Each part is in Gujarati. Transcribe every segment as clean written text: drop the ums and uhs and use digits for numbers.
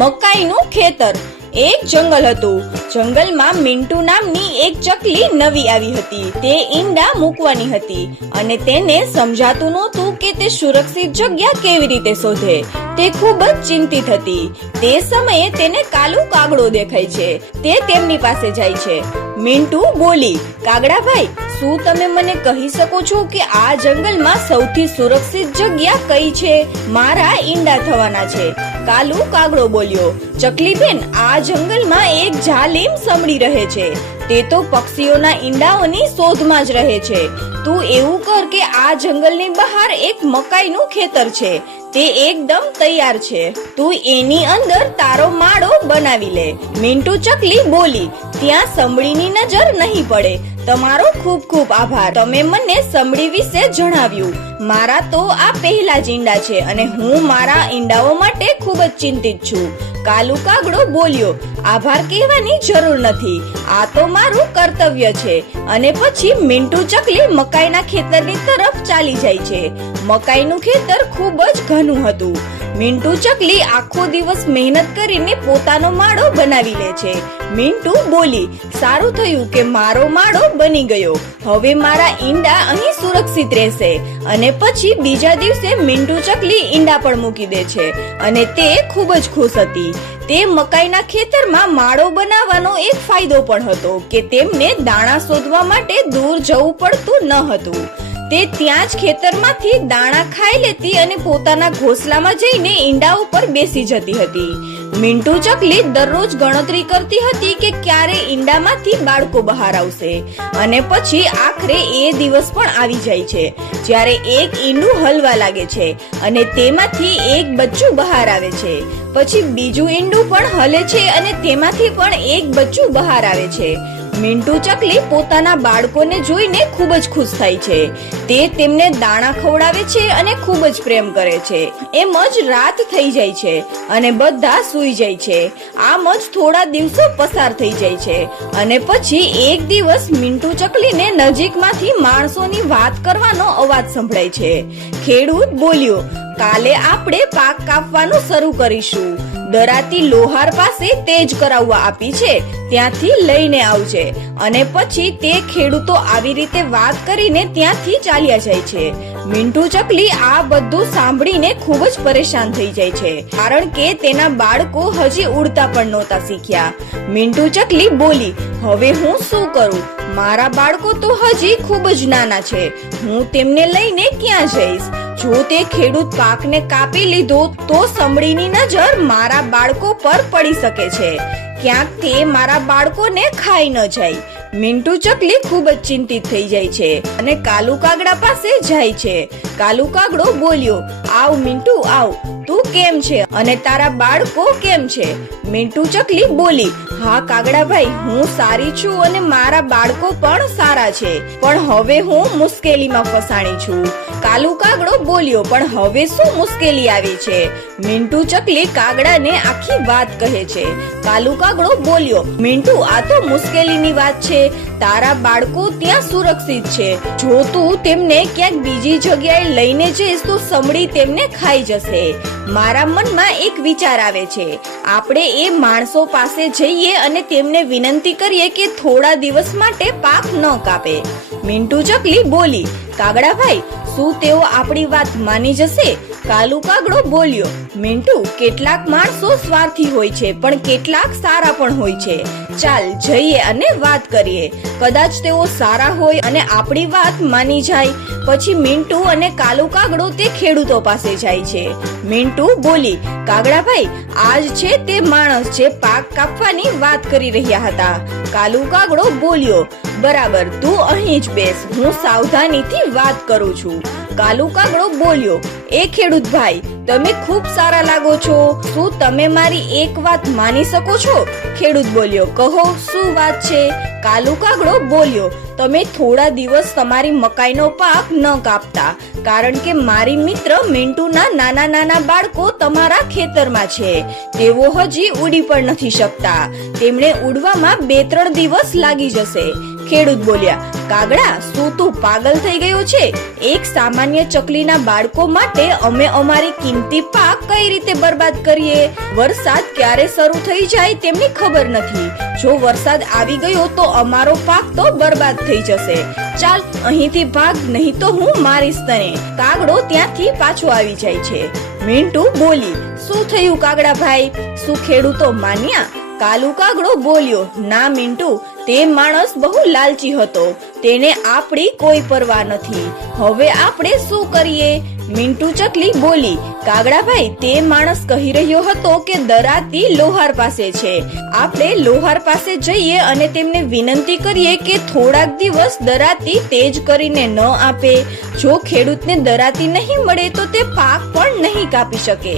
મકાઈનું ખેતર. એક જંગલ હતું. જંગલમાં મિન્ટુ નામની એક ચકલી નવી આવી હતી. તે ઈંડા મૂકવાની હતી અને તેને સમજાતું નહોતું કે તે સુરક્ષિત જગ્યા કેવી રીતે શોધે. તે ખૂબ જ ચિંતિત હતી. તે સમયે તેને કાલુ કાગડો દેખાય છે. તે તેમની પાસે જાય છે. મિન્ટુ બોલી, કાગડાભાઈ, શું તમે મને કહી શકો છો કે આ જંગલમાં સૌથી સુરક્ષિત જગ્યા કઈ છે? મારા ઈંડા થવાના છે. કાલુ કાગડો બોલ્યો, ચકલીબેન, આ જંગલમાં એક જાલિમ સમડી રહે છે. તે તો પક્ષીઓના ઈંડાઓની શોધમાં જ રહે છે. તું એવું કર કે આ જંગલની બહાર એક મકાઈનું ખેતર છે. તે એકદમ તૈયાર છે. તું એની અંદર તારો માળો બનાવી લે. મિન્ટુ ચકલી બોલી, ત્યાં સમડીની નજર નહીં પડે. તમારો ખૂબ ખૂબ આભાર. તમે મને સમડી વિશે જણાવ્યું. મારા તો આ પહેલા જ ઈંડા છે અને હું મારા ઈંડાઓ માટે ખૂબ જ ચિંતિત છું. કાલુ કાગડો બોલ્યો, આભાર કહેવાની જરૂર નથી. આ તો મારું કર્તવ્ય છે. અને પછી મિન્ટુ ચકલી મકાઈના ખેતરની તરફ ચાલી જાય છે. મકાઈનું ખેતર ખૂબ જ ઘણું હતું. મિન્ટુ ચકલી આખો દિવસ મહેનત કરીને પોતાનો માળો બનાવી લે છે. મિન્ટુ બોલી, સારું થયું કે મારો માળો બની ગયો. હવે મારા ઈંડા અહીં સુરક્ષિત રહેશે. અને પછી બીજા દિવસે મિન્ટુ ચકલી ઈંડા પણ મૂકી દે છે અને તે ખૂબ જ ખુશ હતી. તે મકાઈના ખેતરમાં માળો બનાવવાનો એક ફાયદો પણ હતો કે તેમને દાણા શોધવા માટે દૂર જવું પડતું ન હતું. તે ત્યાં જ ખેતરમાંથી દાણા ખાઈ લેતી અને પોતાના ઘોંસલામાં જઈને ઈંડા ઉપર બેસી જતી હતી. મિન્ટુ ચકલી દરરોજ ગણતરી કરતી હતી કે ક્યારે ઈંડામાંથી બાળકો બહાર આવશે. અને પછી આખરે એ દિવસ પણ આવી જાય છે જ્યારે એક ઈંડું હલવા લાગે છે અને તેમાંથી એક બચ્ચું બહાર આવે છે. પછી બીજું ઈંડું પણ હલે છે અને તેમાંથી પણ એક બચ્ચું બહાર આવે છે. મિન્ટુ ચકલી પોતાના બાળકોને જોઈને ખૂબ જ ખુશ થાય છે. તે તેમને દાણા ખવડાવે છે અને ખૂબ જ પ્રેમ કરે છે. એમ જ રાત થઈ જાય છે અને બધા સૂઈ જાય છે. આમ જ થોડા દિવસો પસાર થઈ જાય છે અને પછી એક દિવસ મિન્ટુ ચકલીને નજીકમાંથી માણસોની વાત કરવાનો અવાજ સંભળાય છે. ખેડૂત બોલ્યો, કાલે આપણે પાક કાપવાનું શરૂ કરીશું. દરાતી લોહાર પાસે તેજ કરાવવા આપી છે, ત્યાંથી લઈને આવજે. અને પછી તે ખેડૂતો આવી રીતે વાત કરીને ત્યાંથી ચાલ્યા જાય છે. મિન્ટુ ચકલી આ બધું સાંભળીને ખૂબ જ પરેશાન થઈ જાય છે કારણ કે તેના બાળકો હજી ઉડતા પણ નહોતા શીખ્યા. મિન્ટુ ચકલી બોલી, હવે હું શું કરું? મારા બાળકો તો હજી ખૂબ જ નાના છે. હું તેમને લઈને ક્યાં જઈશ? જો તે ખેડૂત પાકને કાપી લીધો તો સમડીની નજર મારા બાળકો પર પડી શકે છે. ક્યાંક તે મારા બાળકોને ખાઈ ન જાય. મિન્ટુ ચકલી ખૂબ જ ચિંતિત થઈ જાય છે અને કાલુ કાગડા પાસે જાય છે. કાલુ કાગડો બોલ્યો, આવ મિન્ટુ, આવ. તું કેમ છે અને તારા બાળકો કેમ છે? મિન્ટુ ચકલી બોલી, હા કાગડાભાઈ, હું સારી છું અને મારા બાળકો પણ સારા છે. પણ હવે હું મુશ્કેલીમાં ફસાણી છું. કાલુ કાગડો બોલ્યો, પણ હવે શું મુશ્કેલી આવી છે? મિન્ટુ ચકલી કાગડાને આખી વાત કહે છે. કાલુ કાગડો બોલ્યો, મિન્ટુ, આ તો મુશ્કેલીની વાત છે. તારા બાળકો ત્યાં સુરક્ષિત છે. જો તું તેમને ક્યાંક બીજી જગ્યાએ લઈને જઈશ તો સમડી તેમને ખાઈ જશે. મારા મનમાં એક વિચાર આવે છે. આપણે એ માણસો પાસે જઈએ અને તેમને વિનંતી કરીએ કે થોડા દિવસ માટે પાક ન કાપે. મિન્ટુ ચકલી બોલી, કાગડાભાઈ, શું તેઓ આપણી વાત માની જશે? કાલુ કાગડો બોલ્યો, મિન્ટુ, કેટલાક માણસો સ્વાર્થી હોય છે પણ કેટલાક સારા પણ હોય છે. ચાલ જઈએ અને વાત કરીએ. કદાચ તેઓ સારા હોય અને આપણી વાત માની જાય. પછી મિન્ટુ અને કાલુ કાગડો તે ખેડૂતો પાસે જાય છે. મિન્ટુ બોલી, કાગડાભાઈ, આજ છે તે માણસ જે પાક કાપવાની વાત કરી રહ્યા હતા. કાલુ કાગડો બોલ્યો, બરાબર, તું અહીં જ બેસ, હું સાવધાનીથી વાત કરું છું. કાલુ કાગડો બોલ્યો, એ ખેડૂત ભાઈ, તમે ખૂબ સારા લાગો છો. શું તમે મારી એક વાત માની શકો છો? ખેડૂત બોલ્યો, કહો, શું વાત છે? કાલુ કાગડો બોલ્યો, તમે થોડા દિવસ તમારી મકાઈનો પાક ન કાપતા કારણ કે મારી મિત્ર મિન્ટુના નાના નાના બાળકો તમારા ખેતરમાં છે. તેઓ હજી ઉડી પણ નથી શકતા. તેમણે ઉડવામાં 2-3 દિવસ લાગી જશે. ખેડૂત બોલ્યા, કાગડા, શું તું પાગલ થઈ ગયો છે? એક સામાન્ય ચકલીના બાળકો માટે અમે અમારી કિંમતી પાક કઈ રીતે બરબાદ કરીએ? વરસાદ ક્યારે શરૂ થઈ જાય તેમની ખબર નથી. જો વરસાદ આવી ગયો તો અમારો પાક તો બરબાદ થઈ જશે. ચાલ અહીંથી ભાગ, નહીં તો હું મારીશ તને. કાગડો ત્યાંથી પાછો આવી જાય છે. મિન્ટુ બોલી, શું થયું કાગડા ભાઈ? શું ખેડૂતો માન્યા? કાલુ કાગડો બોલ્યો, ના મિન્ટુ, તે માણસ બહુ લાલચી હતો. તેને આપણી કોઈ પરવા નથી. હવે આપણે શું કરીએ? મિન્ટુ ચકલી બોલી, કાગડાભાઈ, તે માણસ કહી રહ્યો હતો કે દરાતી લોહાર પાસે છે. આપણે લોહાર પાસે જઈએ અને તેમને વિનંતી કરીએ કે થોડાક દિવસ દરાતી તેજ કરીને ન આપે. જો ખેડૂતને દરાતી નહીં મળે તો તે પાક પણ નહીં કાપી શકે.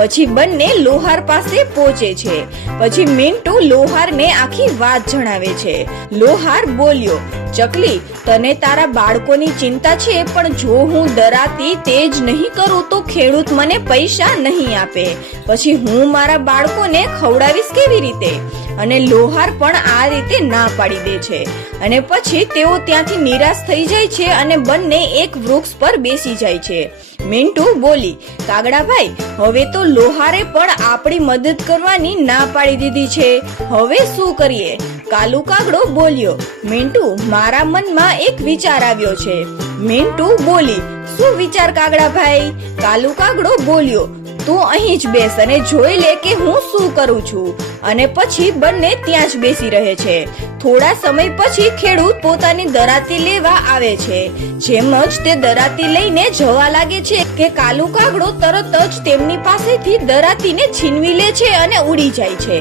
પછી બંને લોહાર પાસે પહોંચે છે. પછી મિન્ટુ લોહારને આખી વાત જણાવે છે. લોહાર બોલ્યો, ચકલી, તને તારા બાળકોની ચિંતા છે, પણ જો હું દરાતી તેજ નહીં કરું તો ખેડૂત મને પૈસા નહીં આપે. પછી હું મારા બાળકોને ખવડાવીશ કેવી રીતે? અને લોહાર પણ આ રીતે ના પાડી દે છે. અને પછી તેઓ ત્યાંથી નિરાશ થઈ જાય છે અને બંને એક વૃક્ષ પર બેસી જાય છે. મિન્ટુ બોલી, કાગડાભાઈ, હવે તો લોહારે પણ આપણી મદદ કરવાની ના પાડી દીધી છે. હવે શું કરીએ? કાલુ કાગડો બોલ્યો, મિન્ટુ, મારા મનમાં એક વિચાર આવ્યો છે. મિન્ટુ બોલી, શું વિચાર કાગડાભાઈ? કાલુ કાગડો બોલ્યો, તું અહીં જ બેસ અને જોઈ લે કે હું શું કરું છું. અને પછી બંને ત્યાં જ બેસી રહે છે. થોડા સમય પછી ખેડૂત પોતાની દરાતી લેવા આવે છે. જેમ જ તે દરાતી લઈને જવા લાગે છે કે કાલુ કાગડો તરત જ તેમની પાસેથી દરાતીને છીનવી લે છે અને ઉડી જાય છે.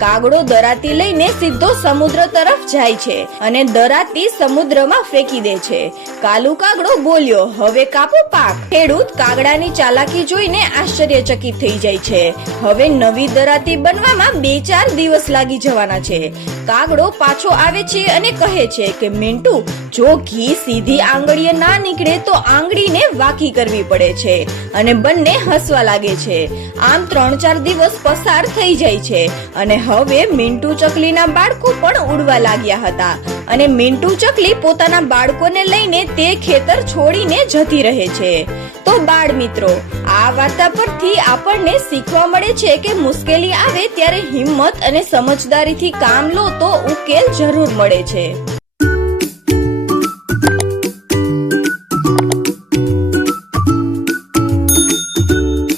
કાગડો દરાતી લઈને સીધો સમુદ્ર તરફ જાય છે અને દરાતી સમુદ્રમાં ફેંકી દે છે. કાલુ કાગડો બોલ્યો, હવે કાપો પાક. ખેડૂત કાગડાની ચાલાકી જોઈને આશ્ચર્યચકિત થઈ જાય છે. હવે નવી દરાતી બનવામાં 2-4 દિવસ લાગી જવાના છે. કાગડો પાછો આવે છે અને કહે છે કે મિન્ટુ, જો ઘી સીધી આંગળીએ ના નીકળે તો આંગળીને વાકી કરવી પડે છે. અને બંને હસવા લાગે છે. આમ 3-4 દિવસ પસાર થઈ જાય છે અને હવે મિન્ટુ ચકલીના બાળકો પણ ઉડવા લાગ્યા હતા. અને મિન્ટુ ચકલી પોતાના બાળકોને લઈને તે ખેતર છોડીને જતી રહે છે. તો બાળ મિત્રો, આ વાર્તા પરથી આપણને શીખવા મળે છે કે મુશ્કેલી આવે ત્યારે હિંમત અને સમજદારીથી કામ લો તો ઉકેલ જરૂર મળે છે.